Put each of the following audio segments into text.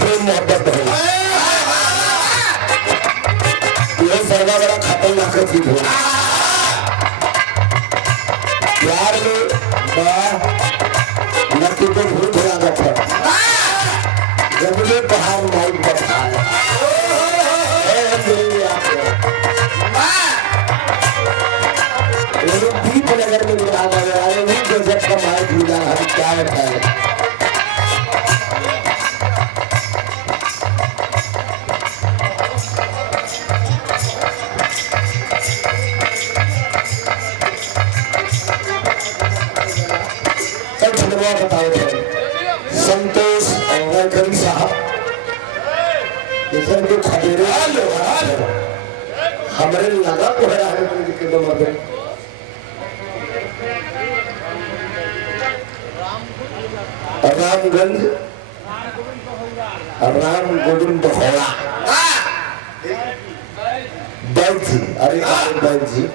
प्रेम मोहब्बत है यह सर्वा बड़ा खतरनाक चीज है प्यार में नक्की को भूल भुला जाता जब ये पहाड़ माइक बढ़ाए दीप नगर में मिला गया जो जब का माइक मिला हम क्या बताए बताए थे संतोष वैकरी साहब को खबेरे हमारे लगा को है रामगंज राम गोविंद होड़ा बैठ जी अरे बैठ जी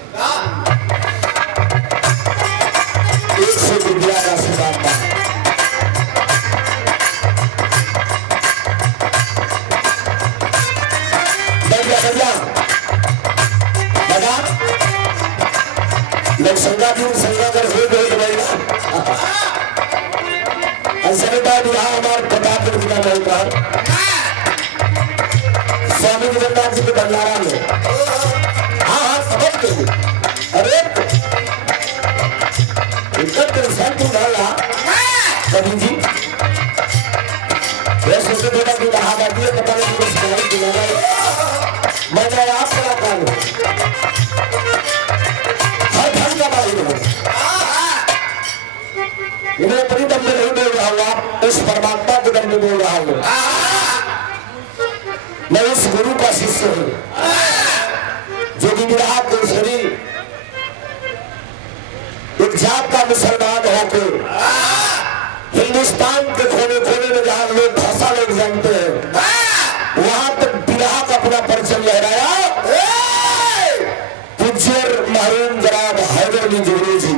100 रुपया का सिद्धांत लोग संगा कर हो गए तो भाई ऐसे में बात यहाँ हमारे प्रताप जिला में स्वामी जगन्नाथ जी के भंडारा में हाँ समझ गए अरे कभी जी सोचते थोड़ा कि इलाहाबाद पता नहीं कुछ मैंने आप बड़ा काम हूँ हर धर्म का भाई हूँ इन्हें अपनी दम में नहीं बोल रहा हूँ आप उस परमात्मा के दम में बोल रहा हूँ मैं उस गुरु का शिष्य हूँ जो कि विराट केसरी एक जात का मुसलमान होकर हिंदुस्तान के कोने कोने में जहां लोग भाषा लोग जानते हैं वहां तक विराह का अपना परिचय लहराया पूज्य मरहूम जनाब हैदर अली जोहरी जी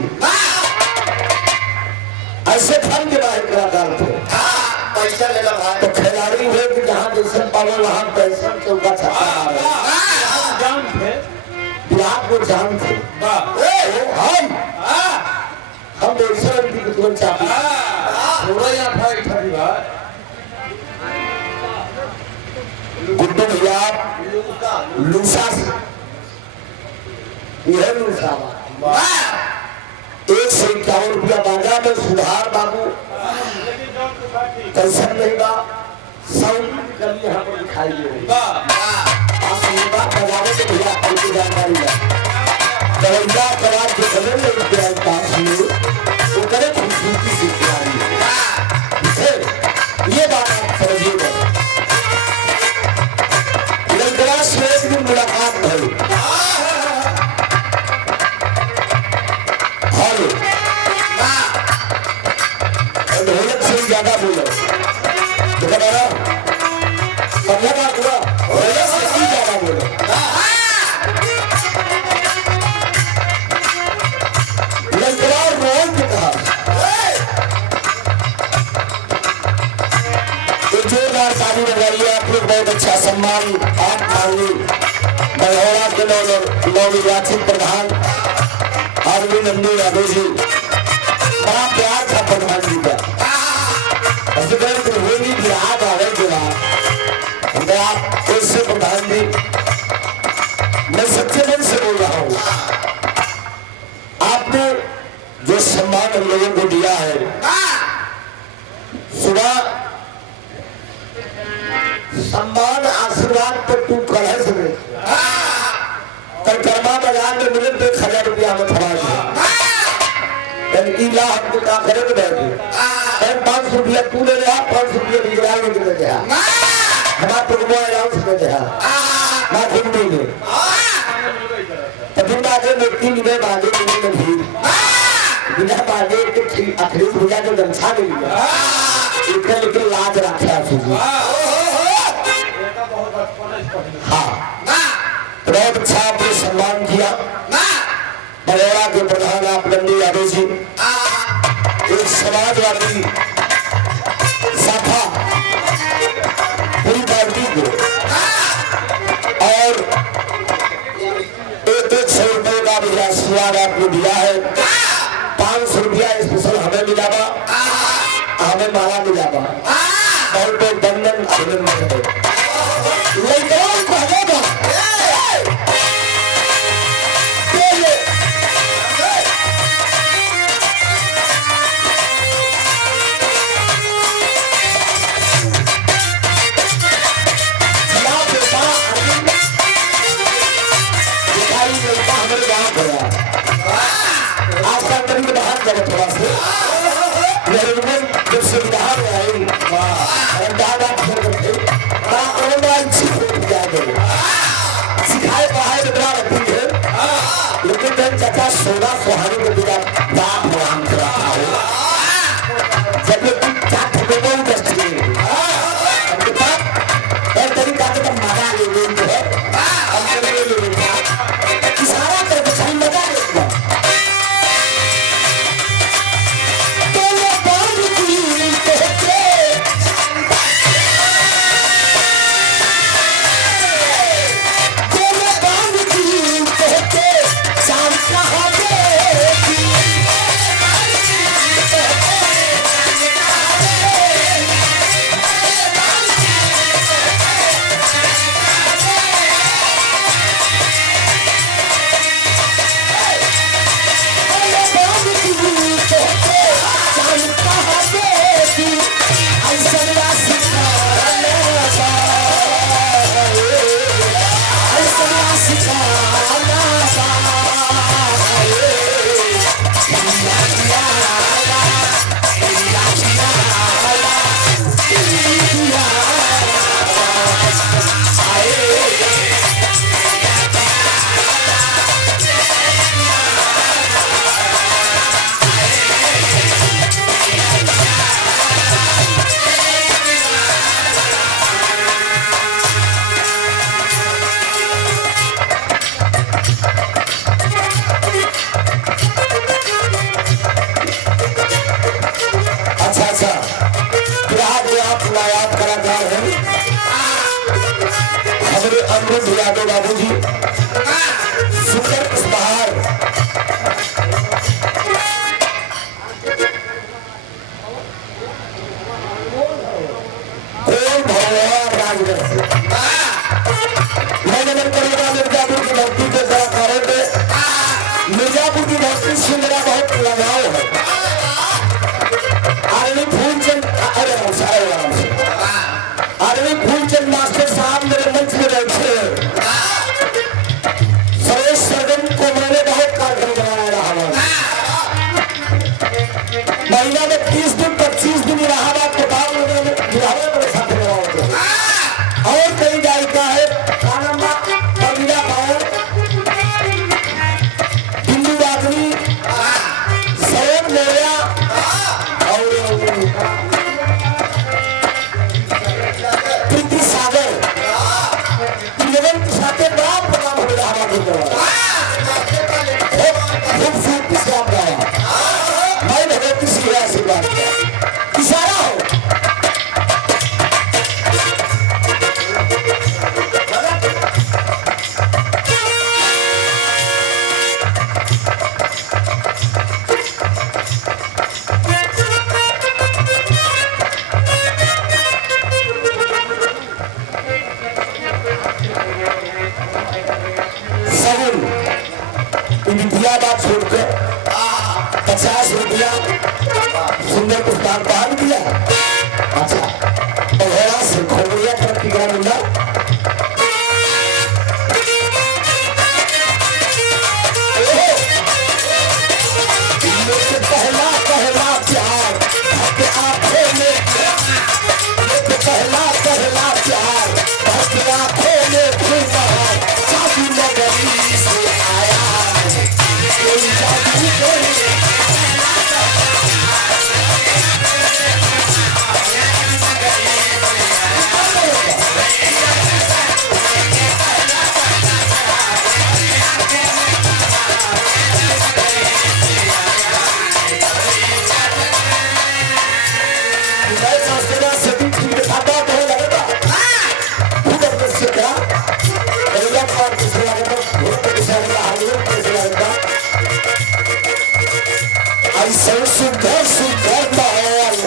ऐसे धन के बाहर कलाकार थे पैसा लेना भाई तो खिलाड़ी हुए कि जहां जैसे पावे वहां पैसा चौका छक्का जान थे विराट को जान थे हम बेसर की तुरंत चाहते थोड़ा यहाँ फाइट थी बात गुड्डू भैया लूसा यह लूसा 151 रुपया मांगा में सुधार बाबू कैसा नहीं बा साउंड कभी यहाँ पर दिखाई दे रही आप बात बजाने के भैया आपकी जानकारी है दरवाजा करार के बने में पास में वो करे खूबसूरती से ये बात आप समझिएगा लंकराश में एक दिन मुलाकात भई हेलो ढोलक से ज्यादा बोलो देखा मेरा समझा बात हुआ ढोलक से ज्यादा बोलो लंकरार रोहन ने कहा जोरदार ताली लगाइए आप लोग बहुत अच्छा सम्मान आप मांगी बड़ौरा के नवनिर्वाचित प्रधान आरवी नंदी यादव जी बड़ा प्यार था प्रधान जी का। होली बिहार आवे उससे प्रधान जी मैं सच्चे मन से बोल रहा हूँ, आपने जो सम्मान हम लोगों को दिया है, सुबह सम्मान आशीर्वाद तो तू कर है सके कर्मा बाजार में मिले तो 1000 रुपया में खड़ा इला हमको क्या करे तो बैठे 500 रुपया तू ले रहा 500 रुपया बिगड़ा के दे रहा हमारा प्रोग्राम अनाउंस कर दिया ना हिंदी में तभी बाजे व्यक्ति मिले बाजे में भीड़ बिना बाजे के आखिरी पूजा को गमछा ले लिया इतना लेकिन लाज रखा सुजी। हाँ बहुत अच्छा आपने सम्मान किया। बड़ौदा के प्रधान आप नंदी यादव जी एक समाजवादी शाखा पूरी पार्टी को और 100 रुपये का भी आशीर्वाद आपने दिया है। 500 रुपया स्पेशल हमें मिला हमें माला मिला और तो बंधन अभिनंदन है। आपका करीब बाहर करो थोड़ा से जब से बाहर आई सिखाए पढ़ाए बदला रखती है लेकिन चाचा सोना सुहानी के बिना बाप राम करा जब तरीका से मजा ले है इशारा करके सही मजा लेगा। अमृत यादव बाबू जी सुंदर पुष्पहार कोई भगवान राजगर से मैं नगर करेगा मिर्जापुर की धरती के कारण पे मिर्जापुर की धरती से मेरा बहुत लगाव है। Army Phoolchand army Phoolchand master साहब मेरे मंच में बैठे हाँ पान दिया। अच्छा घोड़ा से खोबड़िया तरफ की गया मुंडा। पहला पहला प्यार आपके आंखों में, पहला पहला प्यार आपके आंखों में घूमा, जादू नगरी से आया कोई जादू कोई। ऐसा सुंदर सुंदर माहौल,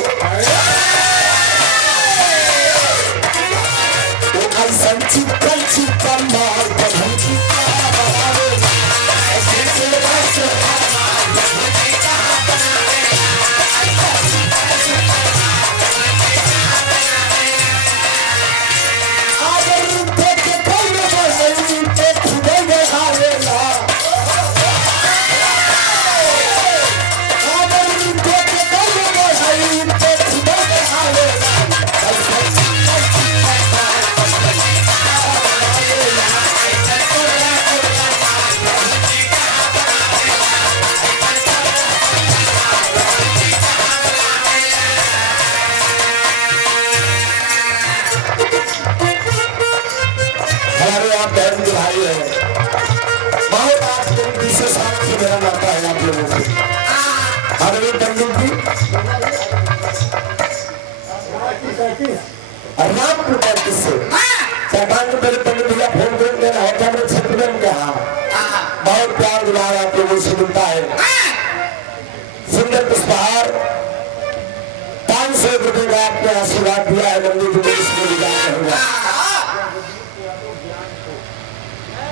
ऐसा चिपकल चिपकल माहौल बदल बहुत प्यार दुलार आप लोगों से मिलता है। सुंदर पुष्पहार 500 रुपये का आपने आशीर्वाद दिया है। मंदिर को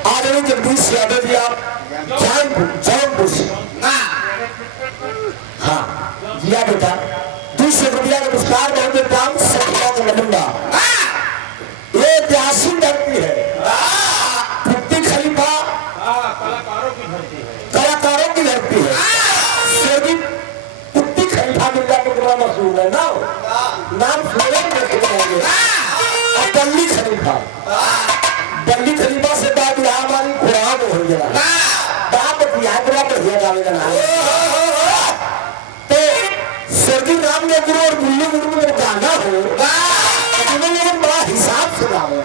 आदरणीय जगदीश यादव जी आप जौनपुर से, हाँ जिया बेटा 200 रुपया का पुरस्कार बहुत दाम सत्या का लंबा। ये ऐतिहासिक धरती है, पुट्टी खलीफा कलाकारों की धरती है। शेरवी पुट्टी खलीफा मिल जाकर कितना मशहूर है ना, नाम सुने होंगे। बल्ली खलीफा, बल्ली खलीफा से बाद हमारी कुरान हो गया बाप यात्रा पर दिया जाने का नाम। तो शेरवी नाम में गुरु और बुल्ली गुरु में गाना हो तो बड़ा हिसाब से गावे।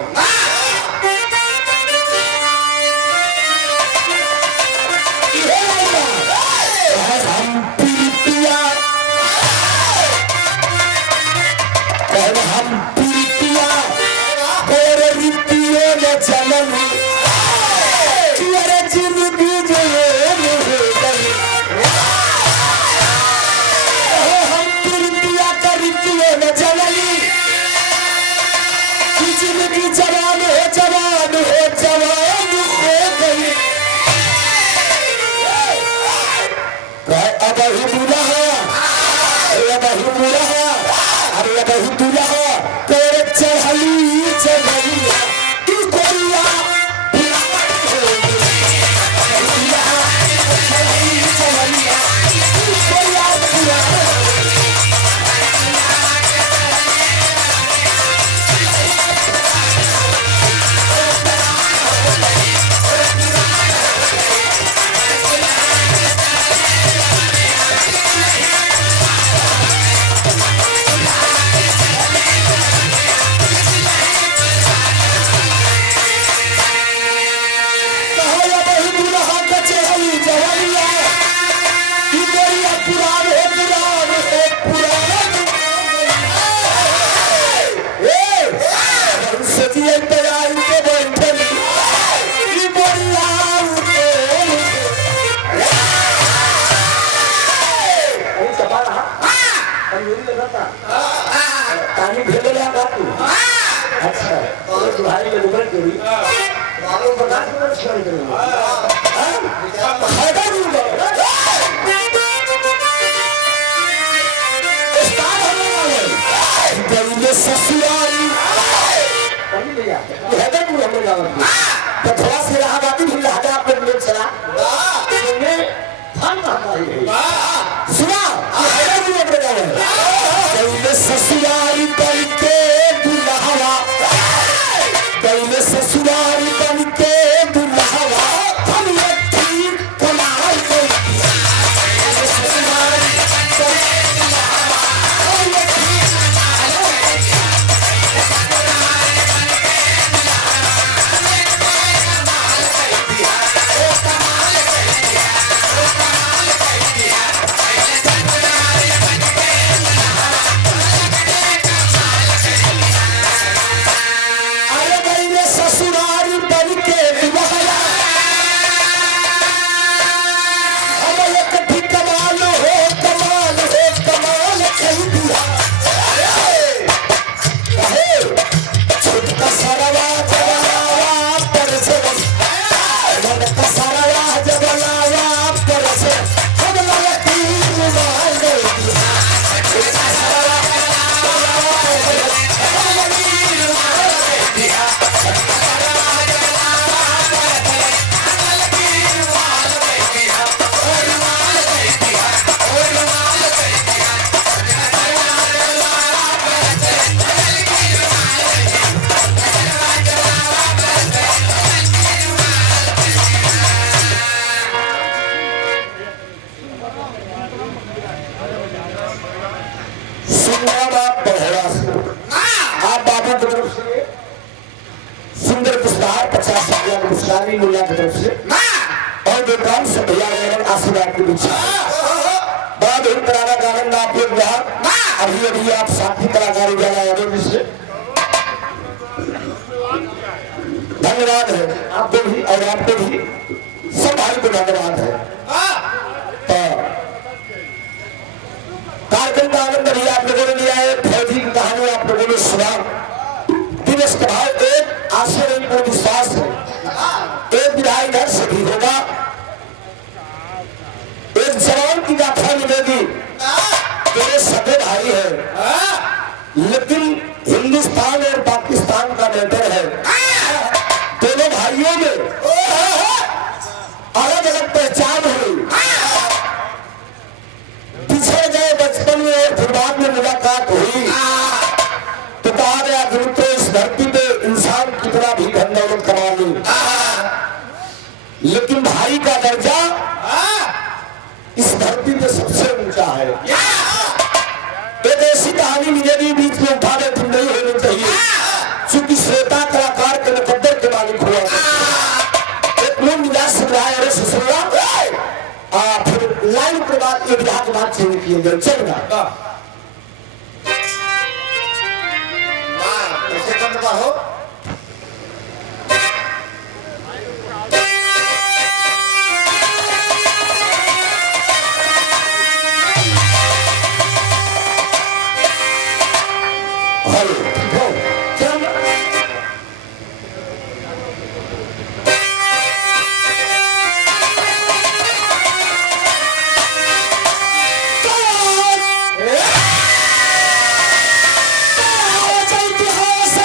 आवत तो थोड़ा सी इलाहाबादी भी लहजा पे मिल चला सुनने फन आता है सुना हैदर भी अपने गाँव कैले ससुरारी बन के दुल्हवा कैले ससुरारी बन के दुल्हवा हम ये ठीक कमाल कर सुंदर पुरस्कार 50 रुपया पुरस्कार मुल्ला की तरफ से और विद्वान से भैया आशीर्वाद के पीछे बड़ा बहुत पुराना गाना आप लोग अभी अभी आप साथी कलाकारी गाना यादव जी से धन्यवाद है आपको भी और आपको भी सब भाई को धन्यवाद है। तो कार्यक्रम का आनंद भी आप लोगों ने लिया है फौजी की कहानी आप लोगों ने सुना दिवस का भाव एक आश्चर्य पर विश्वास है एक विधायक घर से भी होगा एक जवान की गाथा मिलेगी तेरे सगे भाई है लेकिन हिंदुस्तान और पाकिस्तान का मैटर है दोनों भाइयों में अलग अलग पहचान हुई पिछड़ गए बचपन में और फिर बाद में मुलाकात हुई तो कहा गया गुरु तो इस धरती पे इंसान कितना भी धन दौलत कमा ली लेकिन भाई का दर्जा इस धरती पे सबसे ऊंचा है। एक ऐसी कहानी मुझे भी बीच में उठा दे तुम नहीं होनी चाहिए क्योंकि श्रोता कलाकार के मुकद्दर के मालिक हुआ एक मूल मिजाज से रहा है फिर लाइन के बाद एक विधा के बाद चेंज किए गए चलेगा हो इतिहास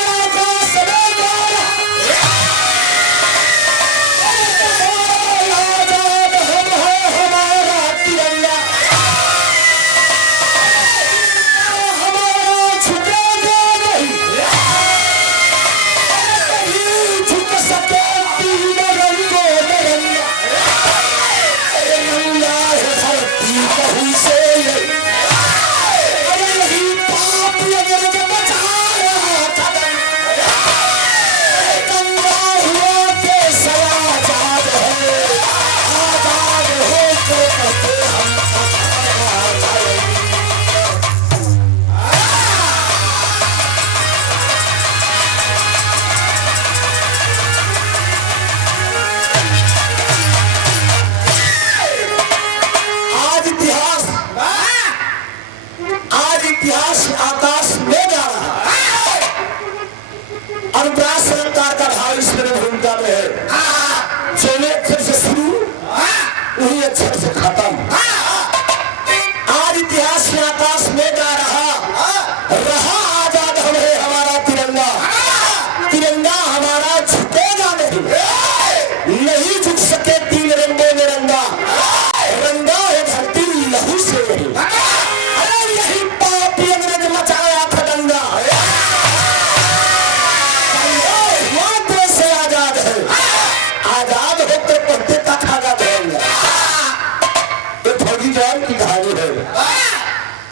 जवान की कहानी है।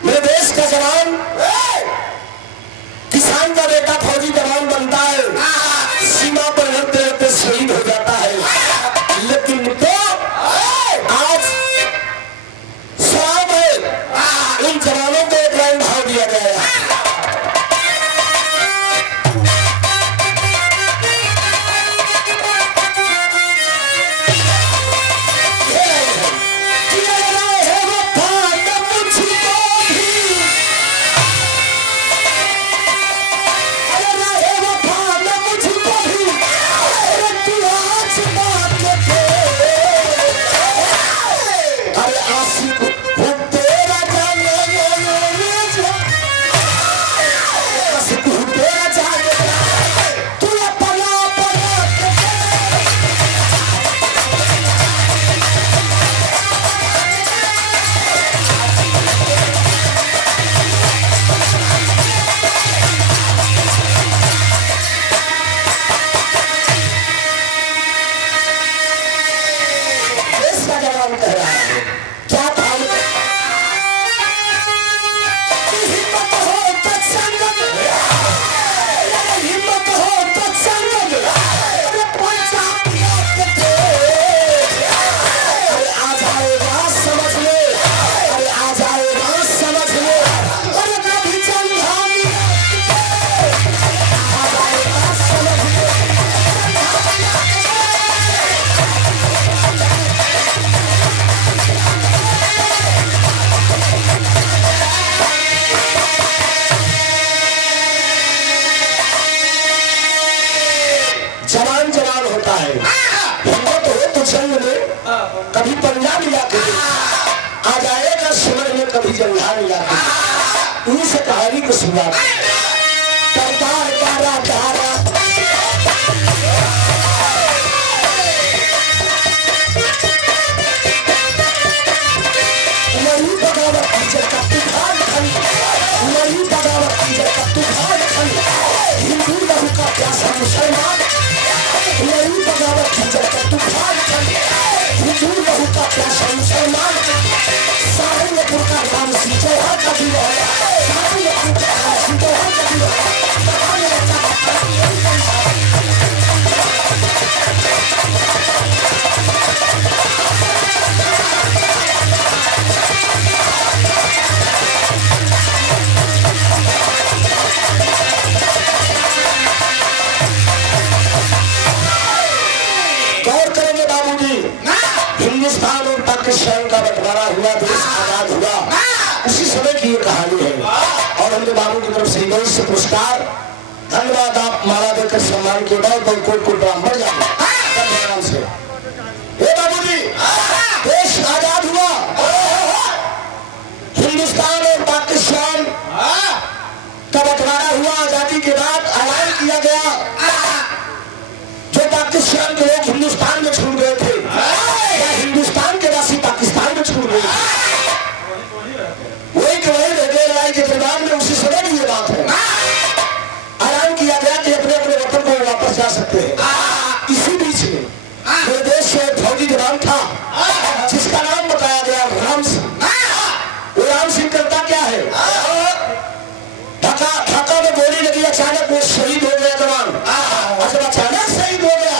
मेरे देश का जवान, किसान का बेटा फौजी जवान बनता है, सीमा पर लड़ते लड़ते शहीद हो जाता है। लेकिन तो आज सवाल है, इन जवानों को एक लाइन भाव दिया गया है। जवान जवान होता है, हिम्मत हो तो जंग में कभी पंजा मिला के आ जाएगा, समझ में कभी जंगा मिला के। उन्हीं से कहानी की शुरुआत। करतार कारा तारा वही बगावत की जब का तूफान खड़ी, वही बगावत की जब का तूफान खड़ी, हिंदू लहू का प्यासा मुसलमान, वही बगावत की जब का तूफान खड़ी, हिंदू लहू का प्यासा मुसलमान। सारंगपुर का नाम सिंह चौहान का भी है, सारंगपुर का नाम सिंह चौहान का भी है। गौर करेंगे बाबूजी, हिंदुस्तान और पाकिस्तान का बंटवारा हुआ, देश आजाद हुआ, उसी समय की ये कहानी है। और हमने बाबू की तरफ से गौर से पुरस्कार, धन्यवाद। आप माला देकर सम्मान के बाद कोट को ब्राह्मण जाए से। हे बाबूजी, देश आजाद हुआ, हिंदुस्तान और पाकिस्तान का बंटवारा हुआ। आजादी के बाद ऐलान किया गया, जो पाकिस्तान के लोग हिंदुस्तान में छूट गए थे या हिंदुस्तान के वासी पाकिस्तान में छूट गए, वही के वही रह गए। लड़ाई के दरमियान में उसी समय की ये बात है, ऐलान किया गया कि अपने अपने वतन को वापस जा सकते हैं। इसी बीच में मेरे देश से एक फौजी जवान था जिसका नाम बताया गया राम सिंह। वो राम सिंह करता क्या है, ढाका में गोली लगी, अचानक वो शहीद हो गया जवान। जब अचानक शहीद हो गया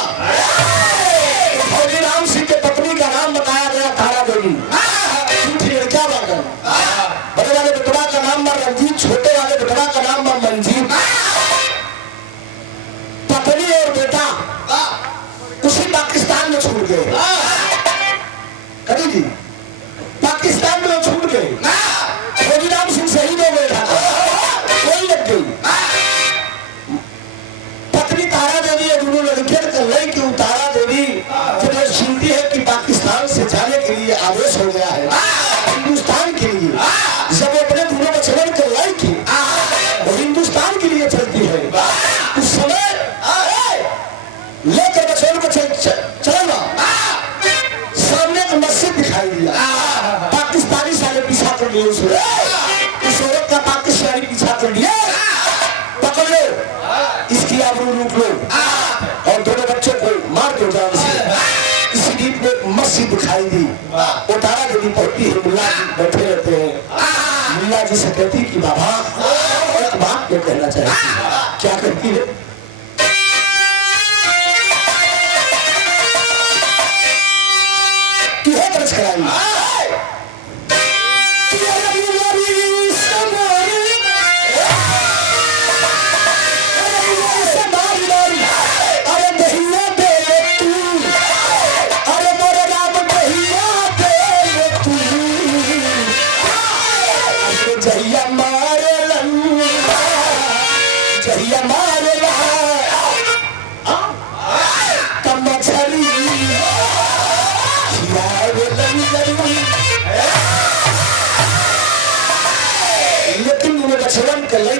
तो फौजी राम सिंह के पत्नी का नाम बताया गया तारा देवी। लड़का बनकर बड़े वाले बेटवा का नाम था रंजीत, छोटे वाले बेटवा का नाम था मंजीत। पत्नी और बेटा उसी पाकिस्तान में छूट गए। कभी जी पाकिस्तान में छूट गए, फौजी राम सिंह शहीद हो गए, कोई लग गई। पत्नी तारा देवी दोनों लड़के की तारा देवी जब सुनती है कि पाकिस्तान से जाने के लिए आदेश हो गया है हिंदुस्तान के लिए, जब वो अपने दोनों बचवन को लाई की वो हिंदुस्तान के लिए चलती है, उस समय लेकर बचवन को चलना, सामने एक मस्जिद दिखाई दिया। पाकिस्तानी साले पीछा कर लिए उस औरत का, पाकिस्तानी पीछा कर लिया, पकड़ लो, इसकी आबरू लूट लो और दोनों बच्चों को मार दो जान से। इसी बीच में मस्जिद दिखाई दी, वो तारा देवी पढ़ती है, मुल्ला बैठे रहते हैं। मुल्ला जी से कहती कि बाबा एक बात मैं कहना चाहती। क्या कहती है? यह दर्ज कराई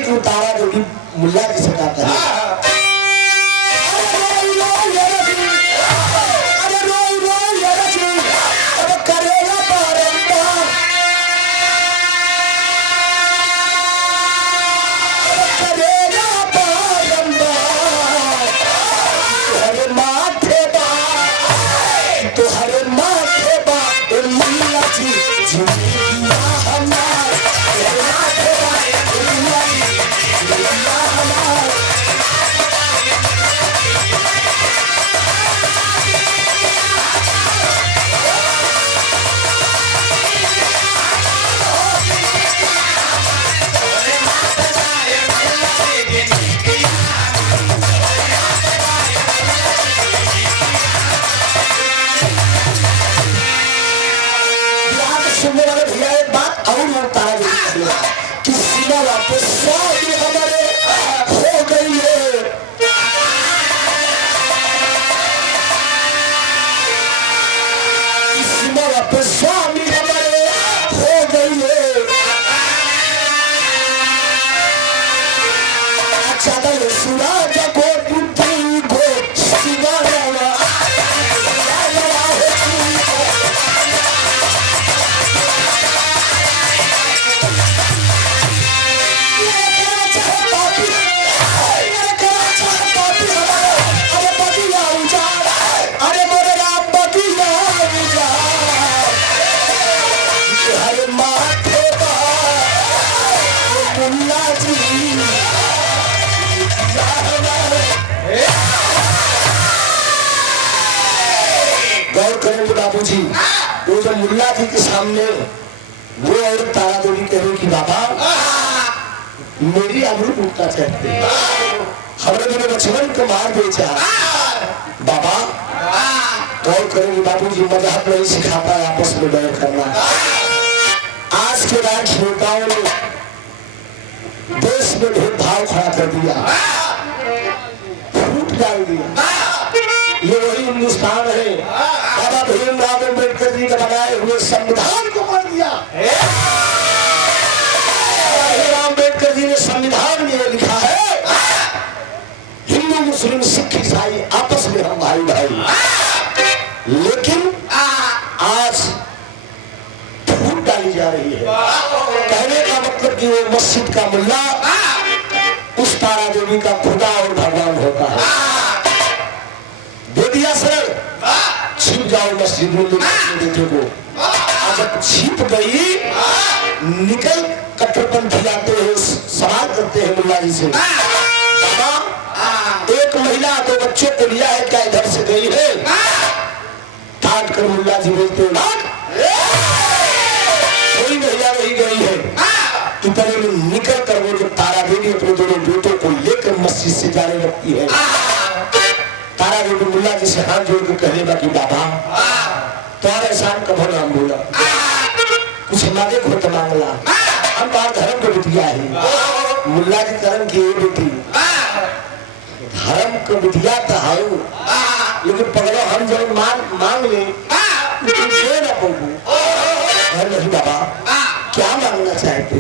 उतारा जो कि मुल्ला जी से कहा करे। बाबूजी वो जो मुल्ला जी के सामने वो और तारा देवी कह रही कि बाबा मेरी आबरू टूटना चाहते हमने मेरे बचपन को मार बेचा। बाबा गौर करेंगे बाबूजी मजहब नहीं सिखाता है आपस में बैर करना। आज के राजनेताओं ने देश में भेदभाव खड़ा कर दिया, फूट डाल दिया। ये वही हिंदुस्तान है बाबा भीमराव अम्बेडकर जी का बनाए हुए संविधान को मार दिया। अम्बेडकर जी ने संविधान में लिखा है हिंदू मुस्लिम सिख ईसाई आपस में हम भाई भाई। लेकिन आज फूट डाली जा रही है। कहने का मतलब कि वो मस्जिद का मुल्ला उस तारा देवी का खुदा और भगवान होता है। दे दिया सर छिप जाओ मस्जिद में बेटे को। जब छिप गई निकल कट्टरपंथी आते हैं सवाल करते हैं मुल्ला जी से बाबा एक महिला तो बच्चों को लिया है क्या इधर से गई है? ठाट कर मुल्ला जी बोलते कोई महिला वही गई है। इतने में निकल कर वो जो तारा देवी अपने दोनों बेटों को लेकर मस्जिद से जाने लगती है। तारा देवी मुल्ला जी से हाथ जोड़ कर कहने लगी बाबा तुम्हारा एहसान कभो नाम बोला कुछ मांगे खुद मांगला हम बाहर धर्म को बिटिया है। मुल्ला जी धर्म की बेटी धर्म को बिटिया तो है लेकिन पगलो हम जब मांग ले दे ना पड़ू। नहीं बाबा क्या मांगना चाहते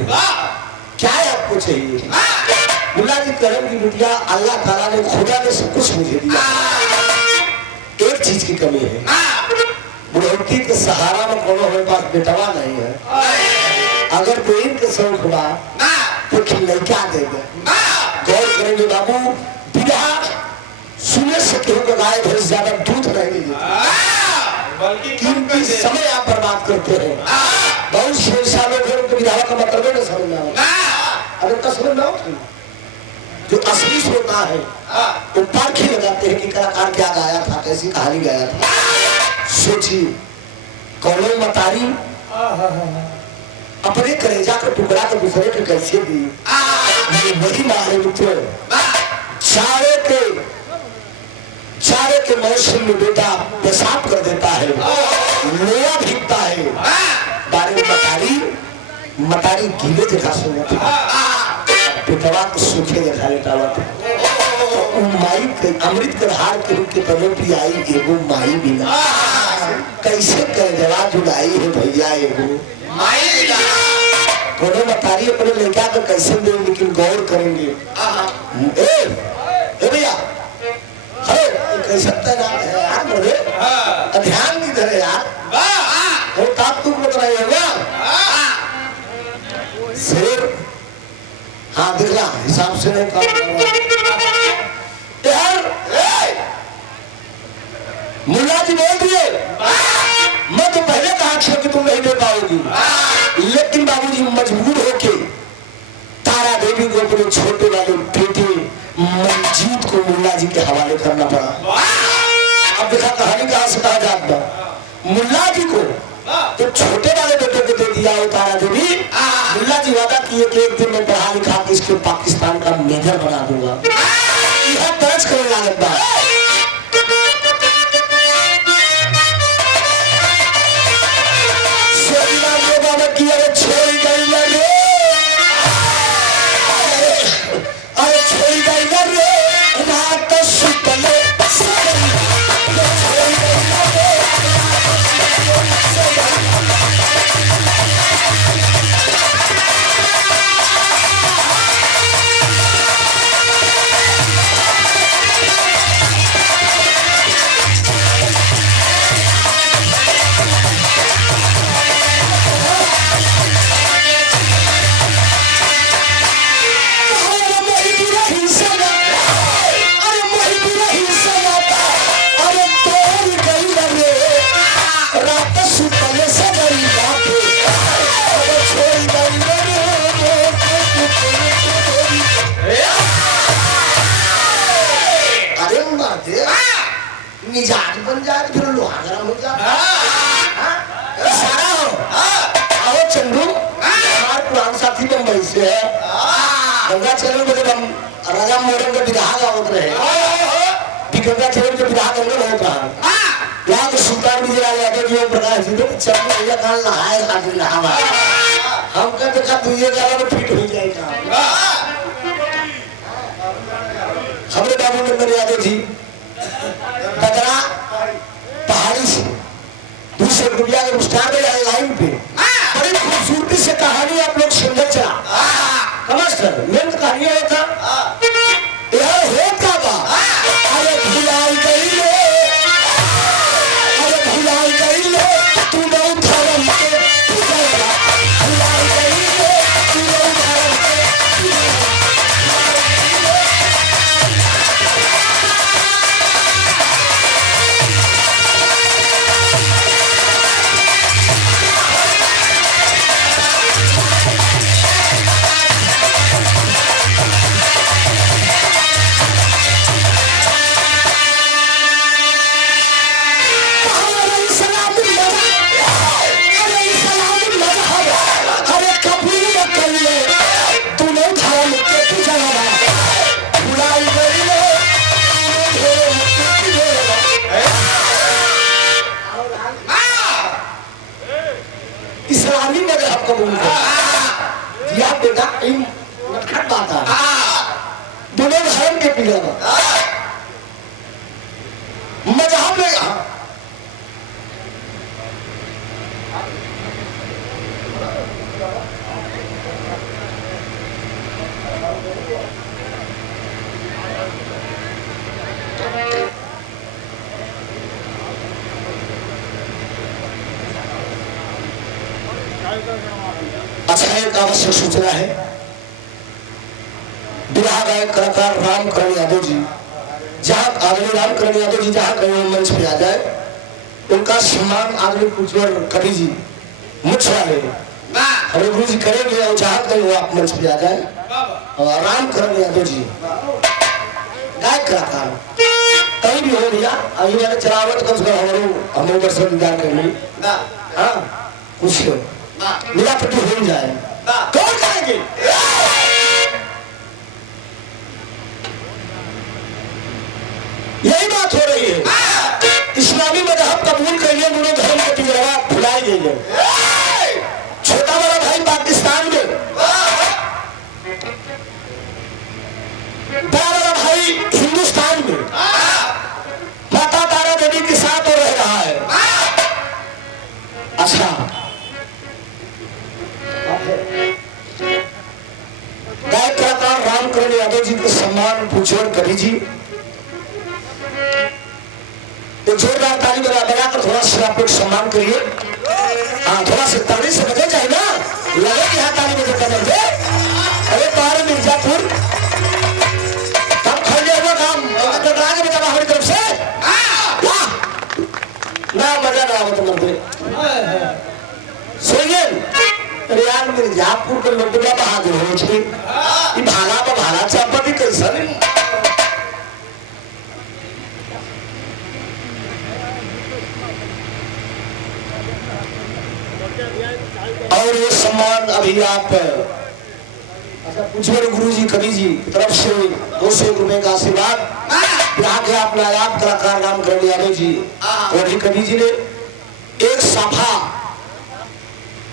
क्या आपको चाहिए? मुल्ला जी धर्म की बिटिया अल्लाह ताला ने खुदा ने सब कुछ मुझे दिया। एक चीज की कमी है बुढ़ौती के सहारा में कोनो हमारे पास बेटवा नहीं है। अगर कोई इनके शौक हुआ तो लड़का दे दे। गौर करेंगे बाबू बिना सुने से केहू का गाय भैंस ज्यादा दूध नहीं देती बल्कि समय आप बर्बाद करते हैं। बहुत शेरशाह लोग हैं, उनके विधावा का मतलब नहीं समझ में आता। अगर तो समझ में आओ, जो असली श्रोता है वो पार्क ही लगाते हैं कि कलाकार क्या गाया था, कैसी कहानी गाया था। सोचिए, कौनो मतारी अपने कलेजा का टुकड़ा तो दूसरे के कैसे दी, ये वही माँ है मित्रों। चारे के मौसम में बेटा पेशाब कर देता है, लोहा भीगता है, बारे में मतारी गीले देखा सुना था, पितवा को सूखे देखा लेता हुआ था। तो माई के अमृत के धार के रूप के तले भी आई एगो माई बिना, कैसे कर जवा जुड़ाई है भैया एगो माई बिना। कोनो मतारी अपने लड़का को कैसे दे, लेकिन गौर करेंगे। ए भैया, अरे कैसे नाम है यार, बोले ध्यान नहीं धरे यार, वो ताप तुम बताइए होगा शेर। हाँ देख रहा हिसाब से नहीं काम यार। मुल्ला जी बोल दिए, मैं तो पहले कहा था कि तुम नहीं दे पाओगी, लेकिन बाबूजी मजबूर होके तारा देवी को अपने छोटे वाले बेटे मंजीत को मुल्ला जी के हवाले करना पड़ा। अब देखा कहानी कहां से कहा जाता, मुल्ला जी को तो छोटे वाले बेटे को दे दिया तारा देवी। मुल्ला जी वादा किए कि एक दिन में पढ़ा लिखा के इसको पाकिस्तान का मेजर बना दूंगा। यह दर्ज करने लगता है। मिजाज बन जाए फिर लोहा गरम हो जाए। सारा हो आओ चंदू, हमारे पुराने साथी मुंबई से है, गंगा चैनल में जब हम राजा मोहन का विवाह होते रहे, गंगा चैनल के विवाह करने होता है यहाँ तो सुल्तान विजय यादव जी प्रकाश जी तो चंदू भैया कहा नहाए खातिर नहावा, हम कहते देखा तू ये गाला में फिट हो जाएगा। हमारे बाबू नंदन यादव जी बदरा पहाड़ी से दूसरे रुपया के स्टार में लाइन पे बड़ी खूबसूरती से कहानी आप लोग सुनकर चला नमस्कार मेन कहानी होता यार होता बा। अरे भुलाई गई ले तू बहुत धर्म के भुलाई गई ले तू बहुत धर्म के। इस्लामी मजहब कबूल कर दिया बेटा, इन नटखट बात है दोनों धर्म के पीछे मजहब में। अच्छा एक आवश्यक सूचना है, विवाह गायक कलाकार रामकरण यादव जी जहाँ आदरणीय रामकरण यादव जी जहाँ कहीं मंच पे आ जाए, उनका सम्मान आदरणीय कुचवर कवि जी मुझ वाले हमारे गुरु जी करेंगे और चाहत नहीं वो आप मंच पे आ जाए और आराम करेंगे यादव जी गायक कलाकार कहीं भी हो भैया अभी मैंने चलावट कम से कम हमें दर्शन दीदार कर ली हाँ कुछ मिला पट्टी हो जाए कौन करेंगे यही बात हो रही है इस्लामी मजहब कबूल कर लिए दोनों धर्म के पिजरा भुलाई गई है छोटा बड़ा भाई पाकिस्तान में बड़ा बड़ा भाई हिंदुस्तान में माता तारा देवी के साथ रह रहा है अच्छा गायक कलाकार रामकरण यादव जी के सम्मान पूछोर कवि जी एक जोरदार ताली बजाकर थोड़ा सा आप लोग सम्मान करिए हाँ थोड़ा सा ताली से बजे चाहिए ना लगे कि हाँ ताली बजे कर दे अरे बाहर मिर्जापुर तब खोले हुआ काम आगे बता हमारी तरफ से ना मजा ना आवत मर्दे सोयन अरे यार मिर्जापुर के लोग बड़ा बहादुर हो चुके ये भाला पर भाला चापती कैसा नहीं और ये सम्मान अभी आप पूछे गुरु जी कवि जी की तरफ से 200 रुपए का आशीर्वाद यहाँ के आप नायाब कलाकार रामकरण यादव जी और कवि जी ने एक साफा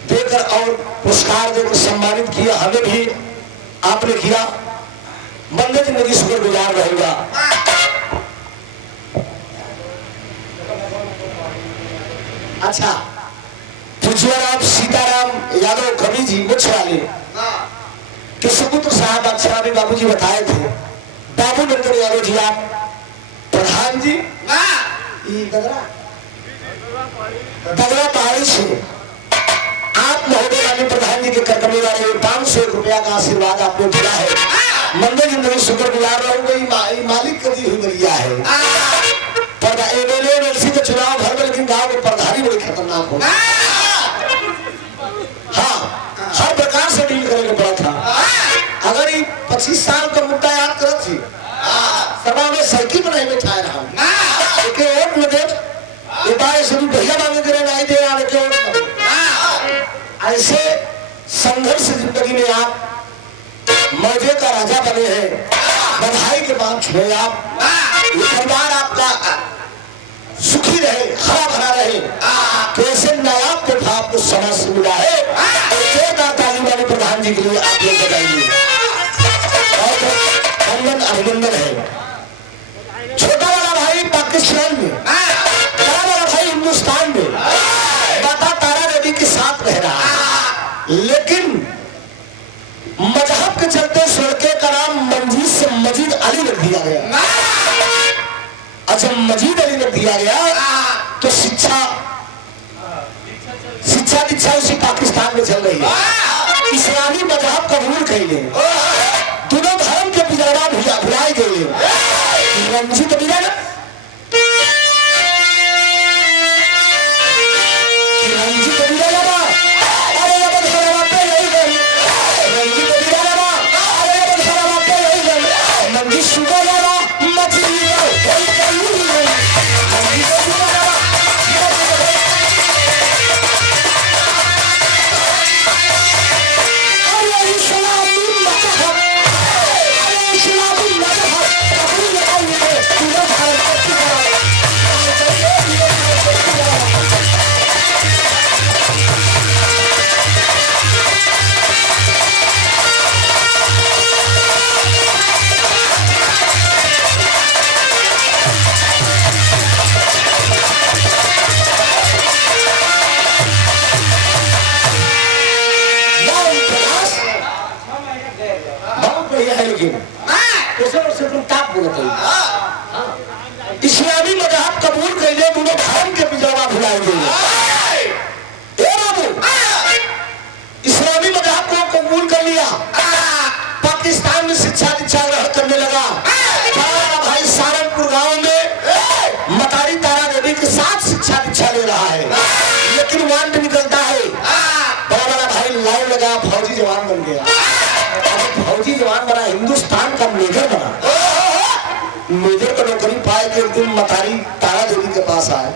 देकर और पुरस्कार देकर सम्मानित किया हमें भी आपने किया बंदे जिंदगी शुक्र गुजार रहेगा अच्छा आप सीताराम यादव कवि जी मुझ वाले के सुपुत्र साहब अच्छा भी बाबू जी बताए थे बाबू नंदन यादव जी आप प्रधान जी दगरा पहाड़ी से आप महोदय माननीय प्रधान जी के करकमे वाले 500 रुपया का आशीर्वाद आपने दिया है मंदिर जिंदगी शुक्र गुजार रहूंगा मालिक कभी हुई बलिया है एमएलए का चुनाव भर में लेकिन गाँव के प्रधानी बड़ी खतरनाक होगा हाँ हर प्रकार से डील करने को पड़ा था अगर ये 25 साल का मुद्दा याद कर थी सभा में साइकिल पर नहीं बैठाया रहा एक वोट में दे ये बात सभी भैया मांगे करे नहीं दे आने के वोट ऐसे संघर्ष जिंदगी में आप मौजे का राजा बने हैं बधाई के बाद छुए आप परिवार आपका सुखी रहे हरा भरा रहे कैसे नायाब तोहफा आपको समाज से मिला है जोरदार ताली वाले प्रधान जी के लिए आप लोग बताइए और अभिनंदन है छोटा वाला भाई पाकिस्तान में बड़ा वाला भाई हिंदुस्तान में माता तारा देवी के साथ रह रहा है लेकिन मजहब के चलते उस लड़के का नाम मंजीद से मजीद अली रख दिया गया अच्छा मजीद अली रख दिया गया तो शिक्षा दीक्षा उसी पाकिस्तान में चल रही है इस्लामी मजहब कबूल कैले दोनों धर्म के पिजरा भुलाए गए रंजित मिलन इस्लामी मजहब कबूल कर लिया दोनों धर्म के पिजरा भुलाए गए इस्लामी मजहब को कबूल कर लिया पाकिस्तान में शिक्षा दीक्षा ग्रहण करने लगा भाई सारनपुर गांव में मतारी तारा देवी के साथ शिक्षा दीक्षा ले रहा है लेकिन वांट निकलता है गया, फौजी जवान बन गया। अब फौजी जवान बना, हिंदुस्तान का मेजर बना। मेजर को नौकरी पाए कि एक दिन मतारी तारा देवी के पास आए।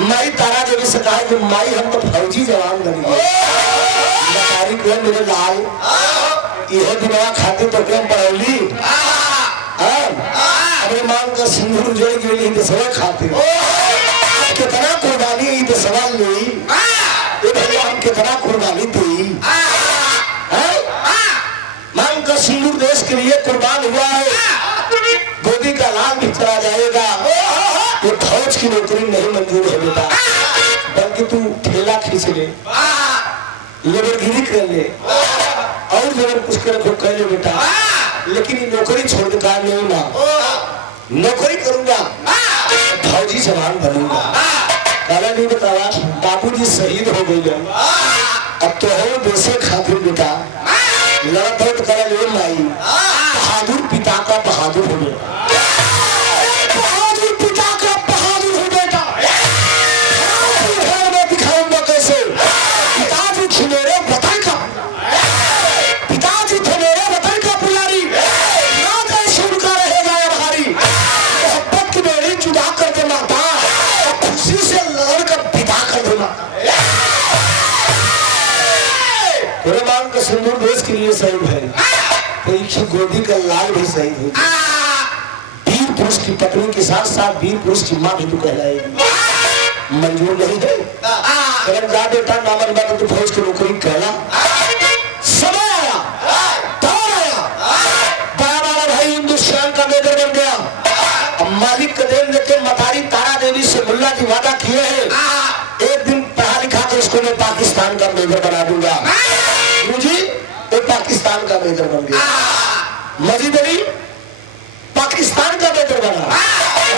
माई तारा देवी से कहा कि माई हम तो फौजी जवान बन गए। मतारी को मेरे लाल यह दिनवा खाते तो क्या पड़ौली अपने मांग का सिंदूर उजड़ के लिए दसवा खाते कितना कुर्बानी तो सवाल नहीं भैया हम कितना कुर्बानी दी मांग का सिंदूर देश के लिए कुर्बान हुआ है। गोदी का लाल भी चला जाएगा। ये फौज की नौकरी नहीं मंजूर है बेटा, बल्कि तू ठेला खींच ले, लेबरगिरी कर ले और जबर कुछ कर ले बेटा, लेकिन ये नौकरी छोड़ का नहीं ना, नौकरी करूंगा फौजी जवान बनूंगा। काला नहीं बतावा बाबूजी शहीद हो गए, अब तो हो देशे खातिर बेटा लड़त हो तो करा ले माई बहादुर पिता का बहादुर हो गया। बहादुर पिता का बहादुर हो बेटा, घर में दिखाऊंगा कैसे। पिताजी थे मेरे वतन का, पिताजी थे मेरे वतन का पुजारी, ना कैसे उनका रहेगा ये भारी। मोहब्बत की बेड़ी जुदा कर दे माता, खुशी से लड़ कर पिता कर दे माता। तेरे मांग का सिंदूर देश के लिए शहीद है, तो इच्छा गोदी का लाल भी शहीद हो। वीर पुरुष की पत्नी के साथ साथ वीर पुरुष की मां भी तू कहलाएगी। मंजूर नहीं है अगर जा बेटा नामन बात तो फौज की नौकरी कहला। समय आया, दौर आया, बड़ा भाई हिंदुस्तान का मेजर बन गया। अब मालिक का देन लेके मतारी तारा देवी से मुल्ला जी वादा किए हैं, एक दिन पढ़ा लिखा तो इसको मैं पाकिस्तान का मेजर बना दूंगा। मुझे वो पाकिस्तान का मेजर बन गया। मजीद अली पाकिस्तान का मेजर बना,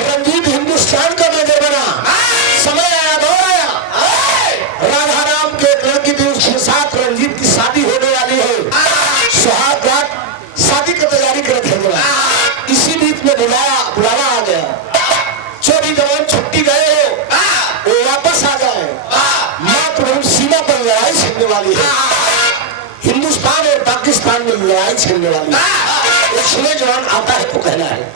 रंजीत हिंदुस्तान का मेजर बना। समय आया, दौर आया, राधा राम के एक लड़की थी, उसके साथ रंजीत की शादी होने वाली है। सुहाग रात शादी की तैयारी कर रहे थे, इसी बीच में बुलावा आ गया। 24 जवान छुट्टी गए हो, वो वापस आ जाए, मातृभूमि सीमा पर लड़ाई छिड़ने वाली है। हिंदुस्तान और पाकिस्तान में लड़ाई छिड़ने वाली है। उसमें जवान आता है तो कहना है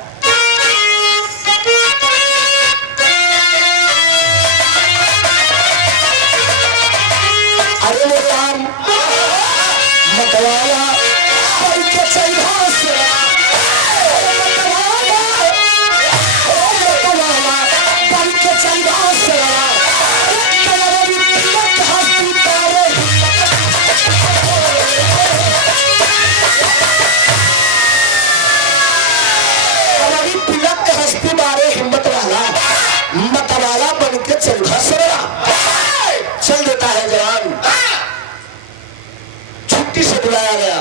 अरे वो राम मतवाला चल देता है जवान। छुट्टी से बुलाया गया।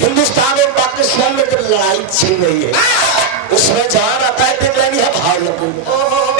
हिंदुस्तान और पाकिस्तान में जब लड़ाई छिड़ रही है, उसमें जवान आता है, देख लेंगे भाव लगेगा।